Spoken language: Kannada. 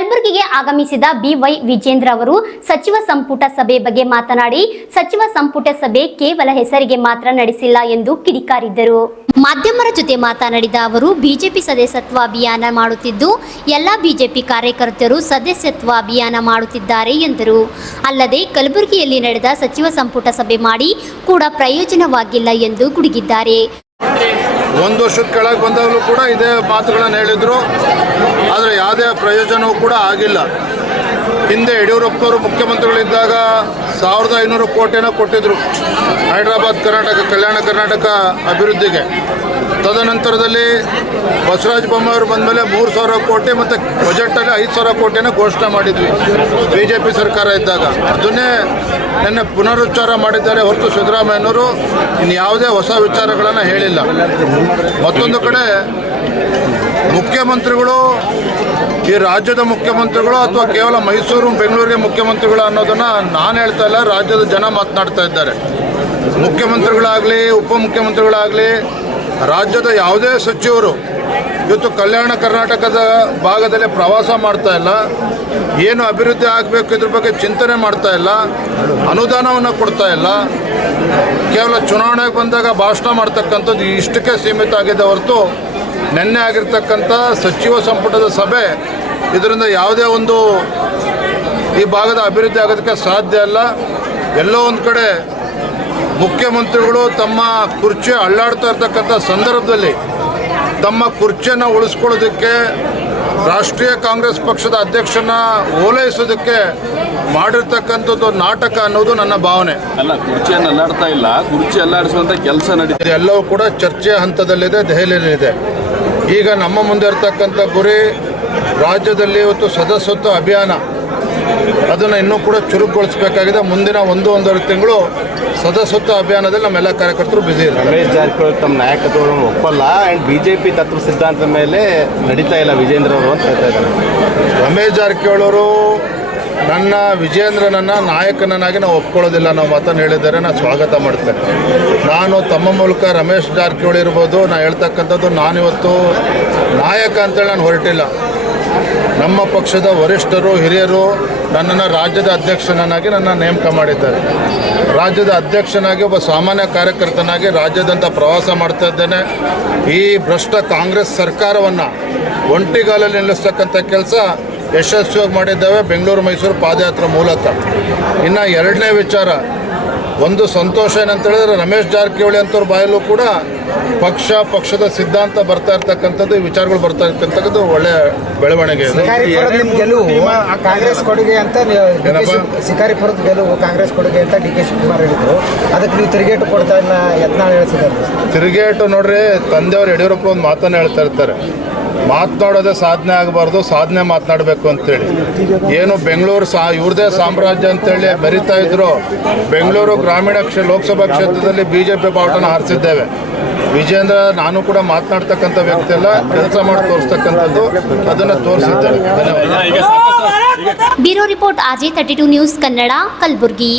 ಕಲಬುರಗಿಗೆ ಆಗಮಿಸಿದ ಬಿವೈ ವಿಜೇಂದ್ರ ಅವರು ಸಚಿವ ಸಂಪುಟ ಸಭೆ ಬಗ್ಗೆ ಮಾತನಾಡಿ, ಸಚಿವ ಸಂಪುಟ ಸಭೆ ಕೇವಲ ಹೆಸರಿಗೆ ಮಾತ್ರ ನಡೆಸಿಲ್ಲ ಎಂದು ಕಿಡಿಕಾರಿದರು. ಮಾಧ್ಯಮರ ಜೊತೆ ಮಾತನಾಡಿದ ಅವರು, ಬಿಜೆಪಿ ಸದಸ್ಯತ್ವ ಅಭಿಯಾನ ಮಾಡುತ್ತಿದ್ದು ಎಲ್ಲ ಬಿಜೆಪಿ ಕಾರ್ಯಕರ್ತರು ಸದಸ್ಯತ್ವ ಅಭಿಯಾನ ಮಾಡುತ್ತಿದ್ದಾರೆ ಎಂದರು. ಅಲ್ಲದೆ ಕಲಬುರಗಿಯಲ್ಲಿ ನಡೆದ ಸಚಿವ ಸಂಪುಟ ಸಭೆ ಮಾಡಿ ಕೂಡ ಪ್ರಯೋಜನವಾಗಿಲ್ಲ ಎಂದು ಗುಡುಗಿದ್ದಾರೆ. ಒಂದು ವರ್ಷದ ಕೆಳಗೆ ಬಂದಾಗಲೂ ಕೂಡ ಇದೇ ಮಾತುಗಳನ್ನು ಹೇಳಿದರು, ಆದರೆ ಯಾವುದೇ ಪ್ರಯೋಜನವೂ ಕೂಡ ಆಗಿಲ್ಲ. ಹಿಂದೆ ಯಡಿಯೂರಪ್ಪನವರು ಮುಖ್ಯಮಂತ್ರಿಗಳಿದ್ದಾಗ 1500 ಕೋಟಿಯನ್ನು ಕೊಟ್ಟಿದ್ದರು ಹೈದರಾಬಾದ್ ಕರ್ನಾಟಕ ಕಲ್ಯಾಣ ಕರ್ನಾಟಕ ಅಭಿವೃದ್ಧಿಗೆ. ತದನಂತರದಲ್ಲಿ ಬಸವರಾಜ ಬೊಮ್ಮಾಯಿಯವರು ಬಂದ ಮೇಲೆ 3000 ಕೋಟಿ ಮತ್ತು ಬಜೆಟಲ್ಲಿ 5000 ಕೋಟಿಯನ್ನು ಘೋಷಣೆ ಮಾಡಿದ್ವಿ BJP ಸರ್ಕಾರ ಇದ್ದಾಗ. ಅದನ್ನೇ ನಿನ್ನೆ ಪುನರುಚ್ಚಾರ ಮಾಡಿದ್ದಾರೆ ಹೊರತು ಸಿದ್ದರಾಮಯ್ಯನವರು ಇನ್ಯಾವುದೇ ಹೊಸ ವಿಚಾರಗಳನ್ನು ಹೇಳಿಲ್ಲ. ಮತ್ತೊಂದು ಕಡೆ ಮುಖ್ಯಮಂತ್ರಿಗಳು ಈ ರಾಜ್ಯದ ಮುಖ್ಯಮಂತ್ರಿಗಳು ಅಥವಾ ಕೇವಲ ಮೈಸೂರು ಬೆಂಗಳೂರಿಗೆ ಮುಖ್ಯಮಂತ್ರಿಗಳು ಅನ್ನೋದನ್ನು ನಾನು ಹೇಳ್ತಾ ಇಲ್ಲ, ರಾಜ್ಯದ ಜನ ಮಾತನಾಡ್ತಾ ಇದ್ದಾರೆ. ಮುಖ್ಯಮಂತ್ರಿಗಳಾಗಲಿ ಉಪಮುಖ್ಯಮಂತ್ರಿಗಳಾಗಲಿ ರಾಜ್ಯದ ಯಾವುದೇ ಸಚಿವರು ಇವತ್ತು ಕಲ್ಯಾಣ ಕರ್ನಾಟಕದ ಭಾಗದಲ್ಲಿ ಪ್ರವಾಸ ಮಾಡ್ತಾ ಇಲ್ಲ, ಏನು ಅಭಿವೃದ್ಧಿ ಆಗಬೇಕು ಇದ್ರ ಬಗ್ಗೆ ಚಿಂತನೆ ಮಾಡ್ತಾ ಇಲ್ಲ, ಅನುದಾನವನ್ನು ಕೊಡ್ತಾ ಇಲ್ಲ. ಕೇವಲ ಚುನಾವಣೆಗೆ ಬಂದಾಗ ಭಾಷಣ ಮಾಡ್ತಕ್ಕಂಥದ್ದು ಇಷ್ಟಕ್ಕೆ ಸೀಮಿತ ಆಗಿದೆ ಹೊರತು ನಿನ್ನೆ ಆಗಿರ್ತಕ್ಕಂಥ ಸಚಿವ ಸಂಪುಟದ ಸಭೆ ಇದರಿಂದ ಯಾವುದೇ ಒಂದು ಈ ಭಾಗದ ಅಭಿವೃದ್ಧಿ ಆಗೋದಕ್ಕೆ ಸಾಧ್ಯ ಇಲ್ಲ. ಎಲ್ಲೋ ಒಂದು ಕಡೆ ಮುಖ್ಯಮಂತ್ರಿಗಳು ತಮ್ಮ ಕುರ್ಚಿ ಅಳ್ಳಾಡ್ತಾ ಇರ್ತಕ್ಕಂಥ ಸಂದರ್ಭದಲ್ಲಿ ತಮ್ಮ ಕುರ್ಚಿಯನ್ನು ಉಳಿಸ್ಕೊಳ್ಳೋದಕ್ಕೆ ರಾಷ್ಟ್ರೀಯ ಕಾಂಗ್ರೆಸ್ ಪಕ್ಷದ ಅಧ್ಯಕ್ಷನ ಓಲೈಸೋದಕ್ಕೆ ಮಾಡಿರ್ತಕ್ಕಂಥದ್ದು ನಾಟಕ ಅನ್ನೋದು ನನ್ನ ಭಾವನೆ. ಅಲ್ಲ, ಕುರ್ಚಿಯನ್ನು ಅಲ್ಲಾಡ್ತಾ ಇಲ್ಲ, ಕುರ್ಚಿ ಅಲ್ಲಾಡಿಸುವಂಥ ಕೆಲಸ ನಡೀತಿದೆ. ಎಲ್ಲವೂ ಕೂಡ ಚರ್ಚೆಯ ಹಂತದಲ್ಲಿದೆ, ದೆಹಲಿಯಲ್ಲಿದೆ. ಈಗ ನಮ್ಮ ಮುಂದೆ ಇರ್ತಕ್ಕಂಥ ಗುರಿ ರಾಜ್ಯದಲ್ಲಿ ಇವತ್ತು ಸದಸ್ಯತ್ವ ಅಭಿಯಾನ ಅದನ್ನು ಇನ್ನೂ ಕೂಡ ಚುರುಕುಗೊಳಿಸಬೇಕಾಗಿದೆ. ಮುಂದಿನ 1-1.5 ತಿಂಗಳು ಸದಸ್ಯತ್ವ ಅಭಿಯಾನದಲ್ಲಿ ನಮ್ಮೆಲ್ಲ ಕಾರ್ಯಕರ್ತರು ಬ್ಯುಸಿ ಇರ್ತಾರೆ. ರಮೇಶ್ ಜಾರಕಿಹೊಳಿ ತಮ್ಮ ನಾಯಕತ್ವವನ್ನು ಒಪ್ಪಲ್ಲ ಆ್ಯಂಡ್ BJP ತತ್ವ ಸಿದ್ಧಾಂತದ ಮೇಲೆ ನಡೀತಾ ಇಲ್ಲ ವಿಜೇಂದ್ರ ಅವರು ಅಂತ ಹೇಳ್ತಾ ಇದ್ದಾರೆ. ರಮೇಶ್ ಜಾರಕಿಹೊಳಿ ಅವರು ನನ್ನ ವಿಜೇಂದ್ರನನ್ನು ನಾಯಕನನ್ನಾಗಿ ನಾವು ಒಪ್ಕೊಳ್ಳೋದಿಲ್ಲ ಅನ್ನೋ ಮಾತನ್ನು ಹೇಳಿದ್ದಾರೆ. ನಾನು ಸ್ವಾಗತ ಮಾಡ್ತೇನೆ. ನಾನು ತಮ್ಮ ಮೂಲಕ ರಮೇಶ್ ಜಾರಕಿಹೊಳಿ ಇರ್ಬೋದು, ನಾನು ಹೇಳ್ತಕ್ಕಂಥದ್ದು ನಾನಿವತ್ತು ನಾಯಕ ಅಂತೇಳಿ ನಾನು ಹೊರಟಿಲ್ಲ. ನಮ್ಮ ಪಕ್ಷದ ವರಿಷ್ಠರು ಹಿರಿಯರು ನನ್ನನ್ನು ರಾಜ್ಯದ ಅಧ್ಯಕ್ಷನನ್ನಾಗಿ ನನ್ನ ನೇಮಕ ಮಾಡಿದ್ದಾರೆ. ರಾಜ್ಯದ ಅಧ್ಯಕ್ಷನಾಗಿ ಒಬ್ಬ ಸಾಮಾನ್ಯ ಕಾರ್ಯಕರ್ತನಾಗಿ ರಾಜ್ಯದಂತ ಪ್ರವಾಸ ಮಾಡ್ತಾ ಇದ್ದೇನೆ. ಈ ಭ್ರಷ್ಟ ಕಾಂಗ್ರೆಸ್ ಸರ್ಕಾರವನ್ನು ಒಂಟಿಗಾಲಲ್ಲಿ ನಿಲ್ಲಿಸ್ತಕ್ಕಂಥ ಕೆಲಸ ಯಶಸ್ವಿಯಾಗಿ ಮಾಡಿದ್ದೇವೆ ಬೆಂಗಳೂರು ಮೈಸೂರು ಪಾದಯಾತ್ರೆ ಮೂಲಕ. ಇನ್ನು ಎರಡನೇ ವಿಚಾರ, ಒಂದು ಸಂತೋಷ ಏನಂತ ಹೇಳಿದ್ರೆ ರಮೇಶ್ ಜಾರಕಿಹೊಳಿ ಅಂತವ್ರ ಬಾಯಲ್ಲೂ ಕೂಡ ಪಕ್ಷದ ಸಿದ್ಧಾಂತ ಬರ್ತಾ ಇರ್ತಕ್ಕಂಥದ್ದು, ಈ ವಿಚಾರಗಳು ಬರ್ತಾ ಇರ್ತಕ್ಕಂಥದ್ದು ಒಳ್ಳೆಯ ಬೆಳವಣಿಗೆ. ಕಾಂಗ್ರೆಸ್ ಕೊಡುಗೆ ಅಂತ ಶಿಕಾರಿಪುರದ ಗೆಲುವು ಕಾಂಗ್ರೆಸ್ ಕೊಡುಗೆ ಅಂತ DK ಶಿವಕುಮಾರ್ ಹೇಳಿದ್ರು. ಅದಕ್ಕೆ ನೀವು ತಿರುಗೇಟು ಕೊಡ್ತಾ ಇಲ್ಲ ಯತ್ನಾಳ್ ಹೇಳ್ತಿದ್ದಾರೆ. ತಿರುಗೇಟು ನೋಡ್ರಿ, ತಂದೆಯವರು ಯಡಿಯೂರಪ್ಪ ಒಂದು ಮಾತನ್ನು ಹೇಳ್ತಾ ಇರ್ತಾರೆ, ಮಾತನಾಡೋದೇ ಸಾಧನೆ ಆಗಬಾರ್ದು, ಸಾಧನೆ ಮಾತನಾಡಬೇಕು ಅಂತೇಳಿ. ಏನು ಬೆಂಗಳೂರು ಇವ್ರದೇ ಸಾಮ್ರಾಜ್ಯ ಅಂತೇಳಿ ಬರಿತಾ ಇದ್ರು. ಬೆಂಗಳೂರು ಗ್ರಾಮೀಣ ಲೋಕಸಭಾ ಕ್ಷೇತ್ರದಲ್ಲಿ BJP ಬಾವುಟನ ಹಾರಿಸಿದ್ದೇವೆ. ವಿಜೇಂದ್ರ ನಾನು ಕೂಡ ಮಾತನಾಡ್ತಕ್ಕಂಥ ವ್ಯಕ್ತಿ ಅಲ್ಲ, ಕೆಲಸ ಮಾಡಿ ತೋರಿಸ್ತಕ್ಕಂಥದ್ದು, ಅದನ್ನು ತೋರಿಸಿದ್ದೇವೆ. ಧನ್ಯವಾದ. Bureau report AJ 32 news Kannada, Kalaburagi.